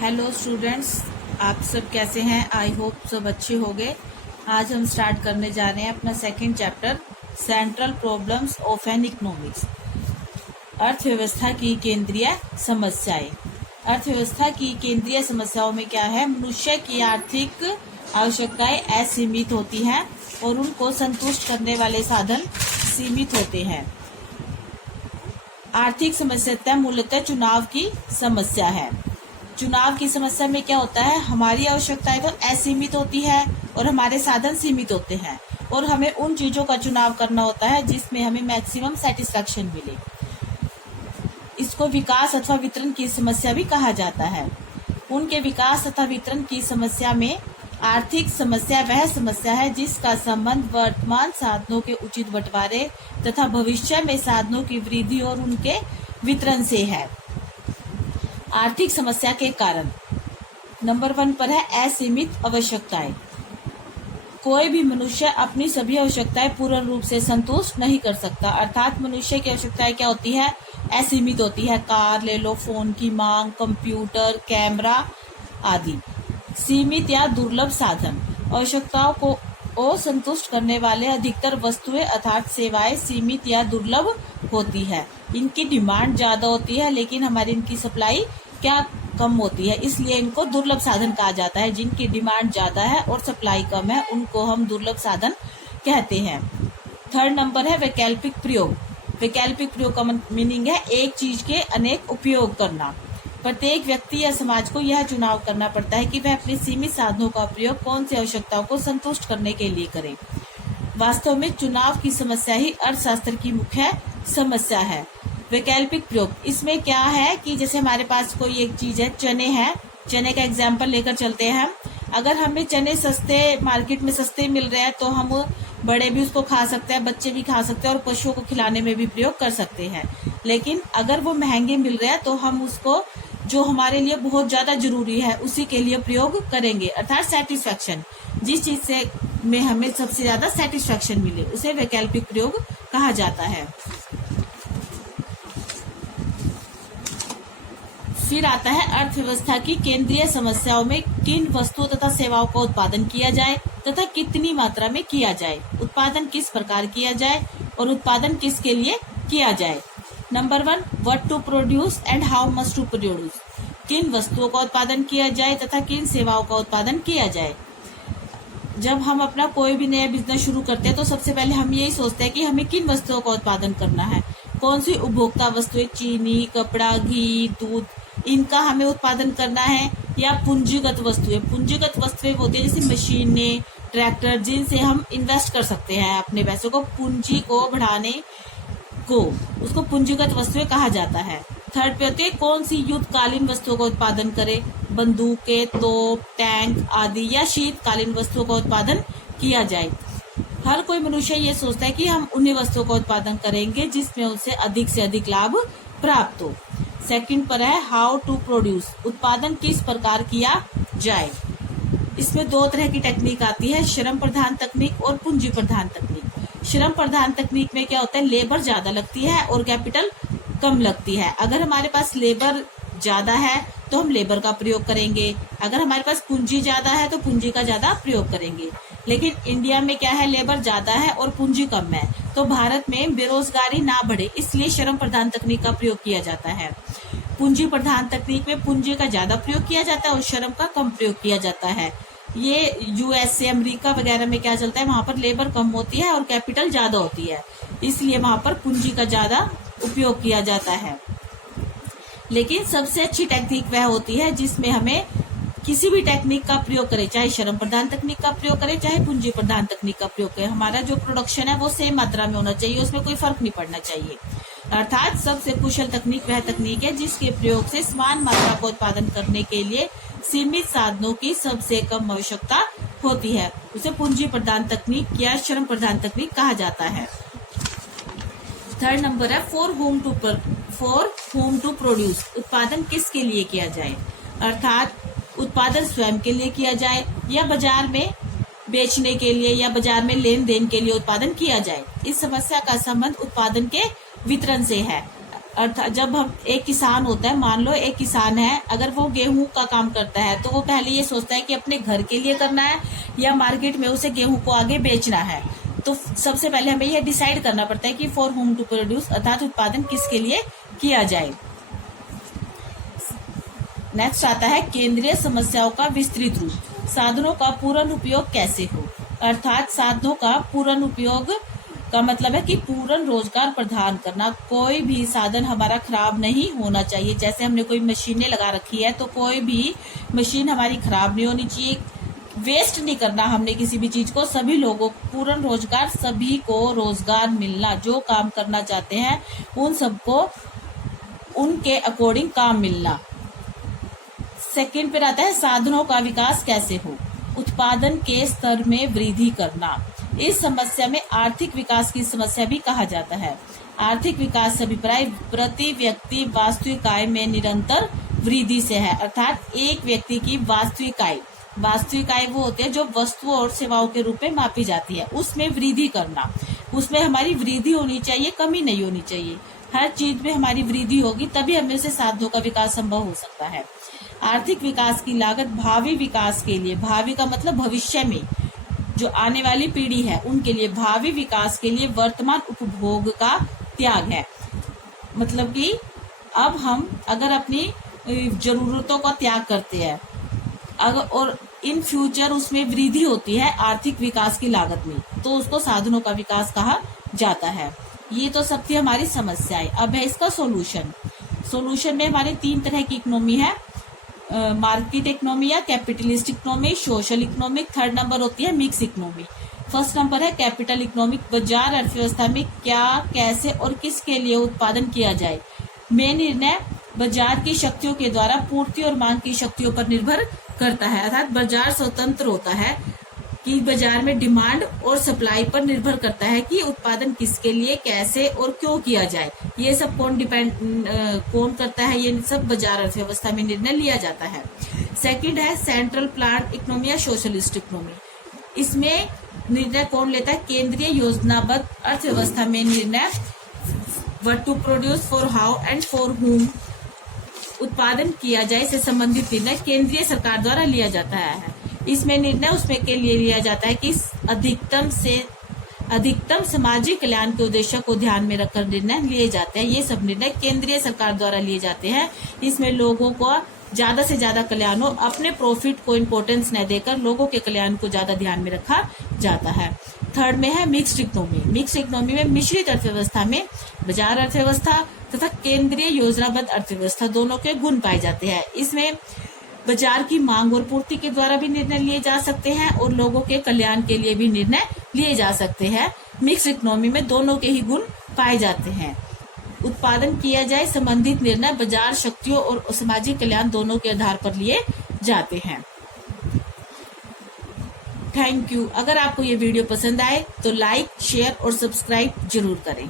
Hello students, आप सब कैसे हैं? आई होप सब अच्छे होंगे। आज हम स्टार्ट करने जा रहे हैं अपना second chapter, central problems of N economics. अर्थव्यवस्था की केंद्रीय समस्याएं। अर्थव्यवस्था की केंद्रीय समस्याओं में क्या है? मनुष्य की आर्थिक आवश्यकताएं असीमित होती हैं और उनको संतुष्ट करने वाले साधन सीमित होते हैं। आर्थिक समस्या मूलतः चुनाव की समस्या है। चुनाव की समस्या में क्या होता है? हमारी आवश्यकताएं तो असीमित होती है और हमारे साधन सीमित होते हैं और हमें उन चीजों का चुनाव करना होता है जिसमें हमें मैक्सिमम सेटिस्फैक्शन मिले। इसको विकास अथवा वितरण की समस्या भी कहा जाता है। उनके विकास तथा वितरण की समस्या में आर्थिक समस्या वह समस्या है जिसका संबंध वर्तमान साधनों के उचित बंटवारे तथा भविष्य में साधनों की वृद्धि और उनके वितरण से है। आर्थिक समस्या के कारण नंबर 1 पर है असीमित आवश्यकताएं। कोई भी मनुष्य अपनी सभी आवश्यकताएं पूर्ण रूप से संतुष्ट नहीं कर सकता, अर्थात मनुष्य की आवश्यकताएं क्या होती है? असीमित होती है। कार ले लो, फोन की मांग, कंप्यूटर, कैमरा आदि। सीमित या दुर्लभ साधन। आवश्यकताओं को संतुष्ट करने वाले अधिकतर वस्तुएं अर्थात सेवाएं सीमित या दुर्लभ होती है। इनकी डिमांड ज्यादा होती है लेकिन हमारी इनकी सप्लाई क्या कम होती है, इसलिए इनको दुर्लभ साधन कहा जाता है। जिनकी डिमांड ज्यादा है और सप्लाई कम है उनको हम दुर्लभ साधन कहते हैं। थर्ड नंबर है वैकल्पिक प्रयोग। वैकल्पिक प्रयोग का मीनिंग है एक चीज के अनेक उपयोग करना। प्रत्येक व्यक्ति या समाज को यह चुनाव करना पड़ता है कि वह अपने सीमित साधनों का प्रयोग कौन सी आवश्यकताओं को संतुष्ट करने के लिए करे। वास्तव में चुनाव की समस्या ही अर्थशास्त्र की मुख्य समस्या है। वैकल्पिक प्रयोग, इसमें क्या है कि जैसे हमारे पास कोई एक चीज है, चने हैं, चने का एग्जाम्पल लेकर चलते हैं। अगर हमें चने सस्ते मार्केट में सस्ते मिल रहे हैं तो हम बड़े भी उसको खा सकते हैं, बच्चे भी खा सकते हैं और पशुओं को खिलाने में भी प्रयोग कर सकते हैं। लेकिन अगर वो महंगे मिल रहे हैं तो हम उसको जो हमारे लिए बहुत ज्यादा जरूरी है उसी के लिए प्रयोग करेंगे, अर्थात सेटिस्फैक्शन। जिस चीज से में हमें सबसे ज्यादा सेटिस्फैक्शन मिले उसे वैकल्पिक प्रयोग कहा जाता है। फिर आता है अर्थव्यवस्था की केंद्रीय समस्याओं में किन वस्तुओं तथा सेवाओं का उत्पादन किया जाए तथा कितनी मात्रा में किया जाए, उत्पादन किस प्रकार किया जाए और उत्पादन किसके लिए किया जाए। Number 1, what to produce and how much to produce. किन वस्तुओं का उत्पादन किया जाए तथा किन सेवाओं का उत्पादन किया जाए। जब हम अपना कोई भी नया बिजनेस शुरू करते हैं तो सबसे पहले हम यही सोचते हैं कि हमें किन वस्तुओं का उत्पादन करना है, कौन सी उपभोक्ता वस्तुएं, चीनी, कपड़ा, घी, दूध, इनका हमें उत्पादन करना है, या पूंजीगत वस्तुएं। पूंजीगत वस्तुएं होती है जैसे मशीनें, ट्रैक्टर, जिनसे हम इन्वेस्ट कर सकते हैं अपने पैसों को, पूंजी को बढ़ाने को, उसको पूंजीगत वस्तुएं कहा जाता है। थर्ड पे होती है कौन सी युद्धकालीन वस्तुओं का उत्पादन करें, बंदूकें, तोप, टैंक आदि, या शीतकालीन वस्तुओं का उत्पादन किया जाए। हर कोई मनुष्य ये सोचता है कि हम उन्हीं वस्तुओं का उत्पादन करेंगे जिसमें उसे अधिक से अधिक लाभ प्राप्त हो। सेकंड पर है हाउ टू प्रोड्यूस, उत्पादन किस प्रकार किया जाए। इसमें 2 तरह की टेक्निक आती है, श्रम प्रधान तकनीक और पूंजी प्रधान तकनीक। श्रम प्रधान तकनीक में क्या होता है? लेबर ज्यादा लगती है और कैपिटल कम लगती है। अगर हमारे पास लेबर ज्यादा है तो हम लेबर का प्रयोग करेंगे, अगर हमारे पास पूंजी ज्यादा है तो पूंजी का ज्यादा प्रयोग करेंगे। लेकिन इंडिया में क्या है? लेबर ज्यादा है और पूंजी कम है, तो भारत में बेरोजगारी ना बढ़े इसलिए श्रम प्रधान तकनीक का प्रयोग किया जाता है। पूंजी प्रधान तकनीक में पूंजी का ज्यादा प्रयोग किया जाता है और श्रम का कम प्रयोग किया जाता है। ये यूएसए, अमेरिका वगैरह में क्या चलता है? वहां पर लेबर कम होती है और कैपिटल ज्यादा होती है, इसलिए वहां पर पूंजी का ज्यादा उपयोग किया जाता है। लेकिन सबसे अच्छी टेक्निक वह होती है जिसमें हमें किसी भी टेक्निक का प्रयोग करें, चाहे श्रम प्रधान तकनीक का प्रयोग करें चाहे पूंजी प्रधान तकनीक का प्रयोग करें, हमारा जो प्रोडक्शन है वो सेम मात्रा में होना चाहिए, उसमें कोई फर्क नहीं पड़ना चाहिए। अर्थात सबसे कुशल तकनीक वह तकनीक है जिसके प्रयोग से समान मात्रा का उत्पादन करने के लिए सीमित साधनों की सबसे कम आवश्यकता होती है, उसे पूंजी प्रधान तकनीक या श्रम प्रधान तकनीक कहा जाता है। थर्ड नंबर है फॉर होम टू प्रोड्यूस, उत्पादन किसके लिए किया जाए, अर्थात उत्पादन स्वयं के लिए किया जाए या बाजार में बेचने के लिए या बाजार में लेन देन के लिए उत्पादन किया जाए। इस समस्या का संबंध उत्पादन के वितरण से है, अर्थात जब हम एक किसान होता है, मान लो एक किसान है, अगर वो गेहूं का काम करता है तो वो पहले ये सोचता है कि अपने घर के लिए करना है या मार्केट में उसे गेहूं को आगे बेचना है। तो सबसे पहले हमें यह डिसाइड करना पड़ता है कि फॉर होम टू प्रोड्यूस, अर्थात उत्पादन किसके लिए किया जाए। नेक्स्ट आता है केंद्रीय समस्याओं का विस्तृत रूप। साधनों का पूर्ण उपयोग कैसे हो, अर्थात साधनों का पूर्ण उपयोग का मतलब है कि पूर्ण रोजगार प्रदान करना। कोई भी साधन हमारा खराब नहीं होना चाहिए। जैसे हमने कोई मशीनें लगा रखी है तो कोई भी मशीन हमारी खराब नहीं होनी चाहिए। वेस्ट नहीं करना हमने किसी भी चीज को। सभी लोगों को पूर्ण रोजगार, सभी को रोजगार मिलना, जो काम करना चाहते हैं उन सबको उनके अकॉर्डिंग काम मिलना। सेकंड पर आता है साधनों का विकास कैसे हो, उत्पादन के स्तर में वृद्धि करना। इस समस्या में आर्थिक विकास की समस्या भी कहा जाता है। आर्थिक विकास से अभिप्राय प्रति व्यक्ति वास्तविक आय में निरंतर वृद्धि से है, अर्थात एक व्यक्ति की वास्तविक आय, वास्तविक आय वो होती है जो वस्तुओं और सेवाओं के रूप में मापी जाती है, उसमें वृद्धि करना। उसमें हमारी वृद्धि होनी चाहिए, कमी नहीं होनी चाहिए। हर चीज में हमारी वृद्धि होगी तभी हमें से साधनों का विकास संभव हो सकता है। आर्थिक विकास की लागत भावी विकास के लिए, भावी का मतलब भविष्य में जो आने वाली पीढ़ी है उनके लिए, भावी विकास के लिए वर्तमान उपभोग का त्याग है। मतलब कि अब हम अगर अपनी जरूरतों का त्याग करते हैं अगर और इन फ्यूचर उसमें वृद्धि होती है आर्थिक विकास की लागत में, तो उसको साधनों का विकास कहा जाता है। ये तो सब थी हमारी समस्याएं। अब है इसका सॉल्यूशन। सॉल्यूशन में हमारे 3 तरह की इकोनॉमी है, मार्केट इकोनॉमी या capitalist economy, social economic, third number होती है मिक्स इकोनॉमी। फर्स्ट नंबर है कैपिटल इकोनॉमिक। बाजार अर्थव्यवस्था में क्या, कैसे और किसके लिए उत्पादन किया जाए, में निर्णय बाजार की शक्तियों के द्वारा पूर्ति और मांग की शक्तियों पर निर्भर करता है। अर्थात बाजार स्वतंत्र होता है कि बाजार में डिमांड और सप्लाई पर निर्भर करता है कि उत्पादन किसके लिए, कैसे और क्यों किया जाए। ये सब कौन करता है, ये सब बाजार अर्थव्यवस्था में निर्णय लिया जाता है। सेकंड है सेंट्रल प्लान इकोनॉमी या सोशलिस्ट इकोनॉमी। इसमें निर्णय कौन लेता है, केंद्रीय योजनाबद्ध अर्थव्यवस्था में निर्णय what to produce, for how and for whom उत्पादन किया जाए से संबंधित निर्णय केंद्रीय सरकार द्वारा लिया जाता है। इसमें निर्णय उसमें के लिए लिया जाता है कि अधिकतम सामाजिक कल्याण के उद्देश्य को ध्यान में रखकर निर्णय लिए जाते हैं। ये सब निर्णय केंद्रीय सरकार द्वारा लिए जाते हैं। इसमें लोगों को ज्यादा से ज्यादा कल्याण हो, अपने प्रॉफिट को इम्पोर्टेंस न देकर लोगों के कल्याण को ज्यादा ध्यान में रखा जाता है। थर्ड में है मिक्स्ड इकोनॉमी। मिक्स्ड इकोनॉमी में मिश्रित अर्थव्यवस्था में बाजार अर्थव्यवस्था तथा केंद्रीय योजनाबद्ध अर्थव्यवस्था दोनों के गुण पाए जाते हैं। इसमें बाजार की मांग और पूर्ति के द्वारा भी निर्णय लिए जा सकते हैं और लोगों के कल्याण के लिए भी निर्णय लिए जा सकते हैं। मिक्स इकोनॉमी में दोनों के ही गुण पाए जाते हैं। उत्पादन किया जाए संबंधित निर्णय बाजार शक्तियों और सामाजिक कल्याण दोनों के आधार पर लिए जाते हैं। Thank you. अगर आपको ये वीडियो पसंद आए तो लाइक, शेयर और सब्सक्राइब जरूर करें।